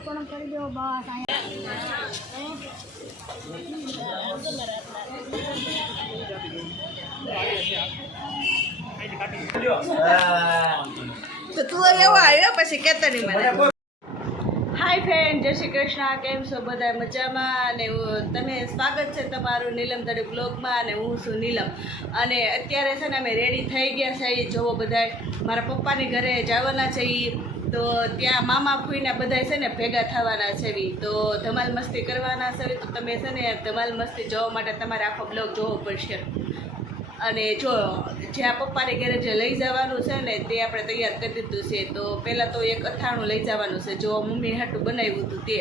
અર્પણ કરી દો બસ તો તું એવો આવ્યો પછી કેતા નહીં મને. હાય ફ્રેન્ડ, જય શ્રી કૃષ્ણ. કેમ છો બધા? મજામાં? અને તમે સ્વાગત છે તમારું નીલમ તડે બ્લોગમાં. અને હું છું નીલમ. અને અત્યારે છે ને અમે રેડી થઈ ગયા છે. એ જોવો બધા મારા પપ્પાની ઘરે જવાના છે. તો ત્યાં મામા ફૂઈના બધા છે ને ભેગા થવાના છે. તો ધમાલ મસ્તી કરવાના છે. તો તમે છે ને ધમાલ મસ્તી જોવા માટે તમારે આખો બ્લોગ જોવો પડશે. અને જો જ્યાં પપ્પાને ઘરે જે લઈ જવાનું છે ને તે આપણે તૈયાર કરી દીધું છે. તો પહેલાં તો એક અથાણું લઈ જવાનું છે, જો મમ્મી હાટું બનાવ્યું હતું તે.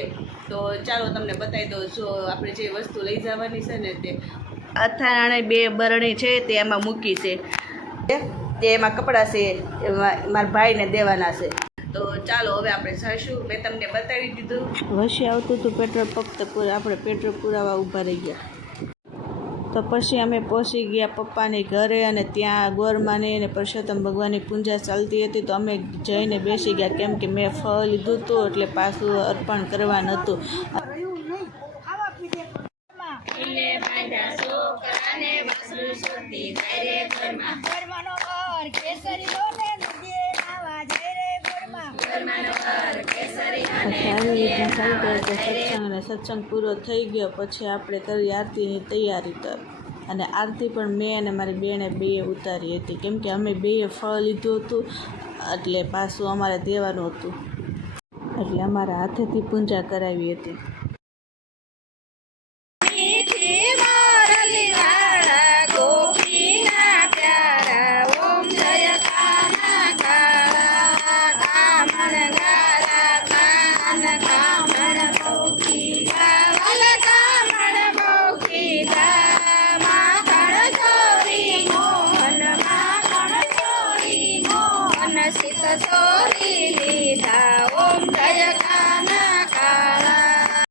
તો ચાલો તમને બતાવી દઉં. જો આપણે જે વસ્તુ લઈ જવાની છે ને તે અથાણા 2 બરણી છે તે એમાં મૂકી છે. તે એમાં કપડાં છે એમાં મારા ભાઈને દેવાના છે. તો ચાલો હવે આપણે જઈશું. મેં તમને બતાવી દીધું. વચ્ચે આવતું હતું પેટ્રોલ પંપ, તો આપણે પેટ્રોલ પુરાવા ઊભા રહી ગયા. તો પછી અમે પહોંચી ગયા પપ્પાની ઘરે. અને ત્યાં ગોરમાની અને પરસોત્તમ ભગવાનની પૂજા ચાલતી હતી. તો અમે જઈને બેસી ગયા, કેમ કે મેં ફળ લીધું હતું એટલે પાછું અર્પણ કરવાનું હતું. સત્સંગ પૂરો થઈ ગયો પછી આપણે કરી આરતીની તૈયારી કરી. અને આરતી પણ મેં અને મારી બેને 2 ઉતારી હતી, કેમ કે અમે 2 ફળ લીધું હતું એટલે પાછું અમારે દેવાનું હતું. એટલે અમારા હાથેથી પૂજા કરાવી હતી. ઓમ જય કાના કાળા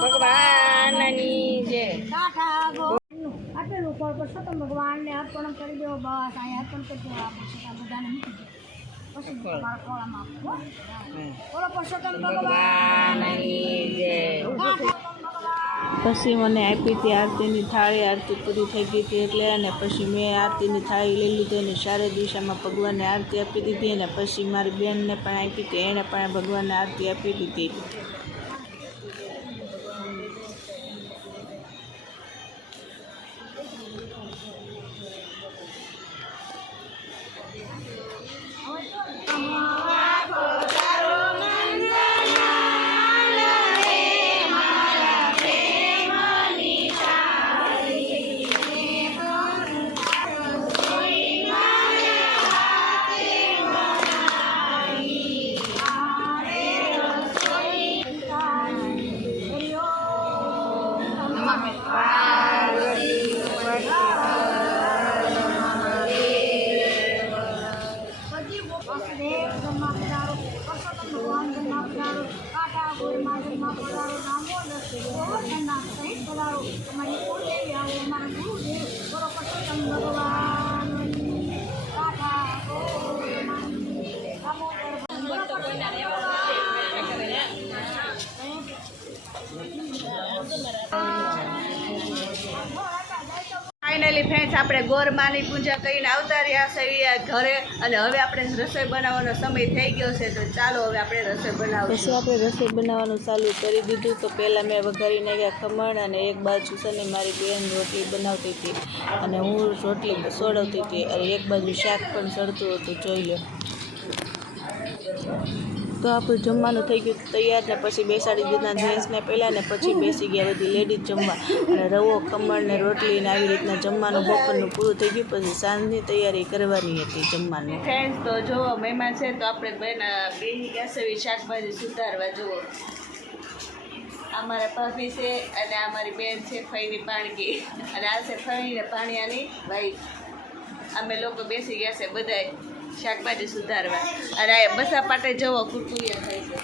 ભગવાનની જય. આપેલું ફળ પરસોત્તમ ભગવાનને અર્પણ કરી દો બસ અહીંયા અર્પણ કરી દો. આપણે બધાને મૂકી દો. પછી તમારા ખોળામાં આપો. બોલો પરસોત્તમ ભગવાનની જય. પછી મને આપી હતી આરતીની થાળી. આરતી પૂરી થઈ ગઈ હતી એટલે. અને પછી મેં આરતીની થાળી લઈ લીધી અને ચારે દિશામાં ભગવાનને આરતી આપી દીધી. અને પછી મારી બેનને પણ આપી હતી, એણે પણ ભગવાનને આરતી આપી દીધી. ફાઇનલી ફ્રેન્ડ્સ, આપણે ગોરમાની પૂજા કરીને આવતા રહ્યા છીએ ઘરે. અને હવે આપણે રસોઈ બનાવવાનો સમય થઈ ગયો છે. તો ચાલો હવે આપણે રસોઈ બનાવીએ. પછી આપણે રસોઈ બનાવવાનું ચાલુ કરી દીધું. તો પહેલાં મેં વઘારી નાખ્યા ખમણ. અને એક બાજુ છે ને મારી બેન રોટલી બનાવતી હતી અને હું રોટલી સોડવતી હતી. અને એક બાજુ શાક પણ સડતું હતું, જોઈ લો. તો આપણું જમવાનું થઈ ગયું તૈયાર. ને પછી બેસાડી દીધા જેન્ટ્સને પહેલાં, ને પછી બેસી ગયા બધી લેડીઝ જમવા. અને રવો, ખમણ ને રોટલી ને આવી રીતના જમવાનું બપોરનું પૂરું થઈ ગયું. પછી સાંજની તૈયારી કરવાની હતી જમવાનું. ફ્રેન્ડ્સ, તો જો મહેમાન છે તો આપણે બેની કાસવી શાકભાજી સુધારવા. જુઓ, અમારા ભાભી છે અને આ મારી બેન છે ફઈની પાણકી. અને આ છે ફઈને પાણિયાની વાઈફ. અમે લોકો બેસી ગયા છે બધાય શાકભાજી સુધારવા. અને આ બસા પાટે જવો કુરકુરિયા થાય છે.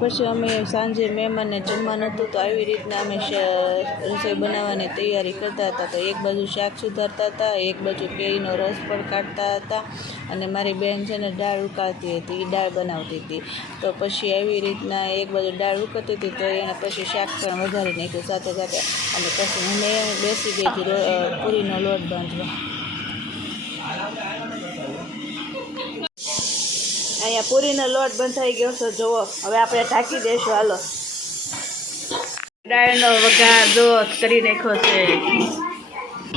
પછી અમે સાંજે મહેમાનને જમવાનું હતું તો આવી રીતના અમે રસોઈ બનાવવાની તૈયારી કરતા હતા. તો એક બાજુ શાક સુધારતા હતા, એક બાજુ કેરીનો રસ પણ કાઢતા હતા અને મારી બેન છે ને દાળ ઉકાળતી હતી, એ દાળ બનાવતી હતી. તો પછી આવી રીતના એક બાજુ દાળ ઉકળતી હતી તો એને પછી શાક પણ વધારી નાખ્યું સાથે સાથે. અને પછી હું બેસી ગઈ હતી પૂરીનો લોટ બાંધવા. અહીંયા પૂરીનો લોટ બંધાઈ ગયો છે જુઓ. હવે આપણે ઢાંકી દઈશું. હાલો, દાળનો વઘાર જો કરી નાખ્યો છે.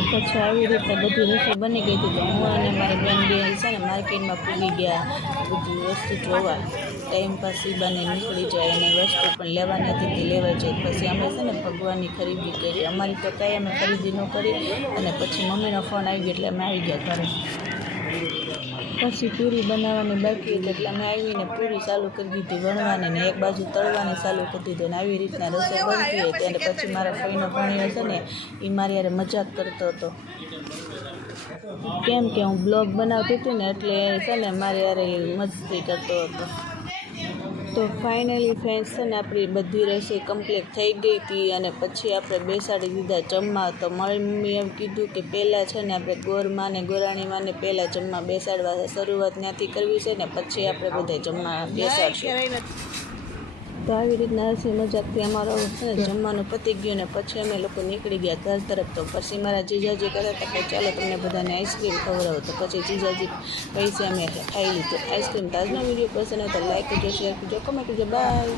પછી આવી રીતે બધી રસોઈ બની ગઈ હતી તો હું અને મારી બેન બે છે ને માર્કેટમાં પૂરી ગયા બધી વસ્તુ જોવા. ટાઈમ પાસ બને નીકળી જાય અને વસ્તુ પણ લેવાની હતી તે લેવાઈ જાય. પછી અમે છે ને ભગવાનની ખરીદી કરી. અમારી તો કાંઈ અમે ખરીદી ન કરી અને પછી મમ્મીનો ફોન આવી ગયો એટલે અમે આવી ગયા ઘરે. પછી પૂરી બનાવવાની બાકી હતી એટલે અમે આવીને પૂરી ચાલુ કરી દીધી વણવાની ને એક બાજુ તળવાની ચાલુ કરી દીધી. અને આવી રીતના રસોઈ બનતી હતી. અને પછી મારા ફઈનો ભાણિયો છે ને એ મારી યારે મજાક કરતો હતો કેમ કે હું બ્લોગ બનાવતી હતી ને એટલે છે ને મારી યારે મસ્તી કરતો હતો. તો ફાઇનલી ફ્રેન્ડ્સ છે ને આપણી બધી રસોઈ કમ્પ્લીટ થઈ ગઈ હતી અને પછી આપણે બેસાડી દીધા જમવા. તો મારી મમ્મી એમ કીધું કે પહેલાં છે ને આપણે ગોરમાને ગોરાણીમાને પહેલાં જમવા બેસાડવા શરૂઆત ત્યાંથી કરવી છે ને પછી આપણે બધા જમવા બેસાડશું. તો આવી રીતના હસી મજાકથી અમારો છે ને જમવાનું પતી ગયું ને પછી અમે લોકો નીકળી ગયા ઘર તરફ. તો પછી મારા જીજાજી કહેતા હતા કે ચાલો તમને બધાને આઈસ્ક્રીમ ખવડાવો. તો પછી જીજાજી પૈસે અમે ખાઈ લીધું આઈસ્ક્રીમ. તો આજનો વિડીયો પસંદ હોય તો લાઈક કરજો, શેર કરજો, કમેન્ટ કરજો. બાય.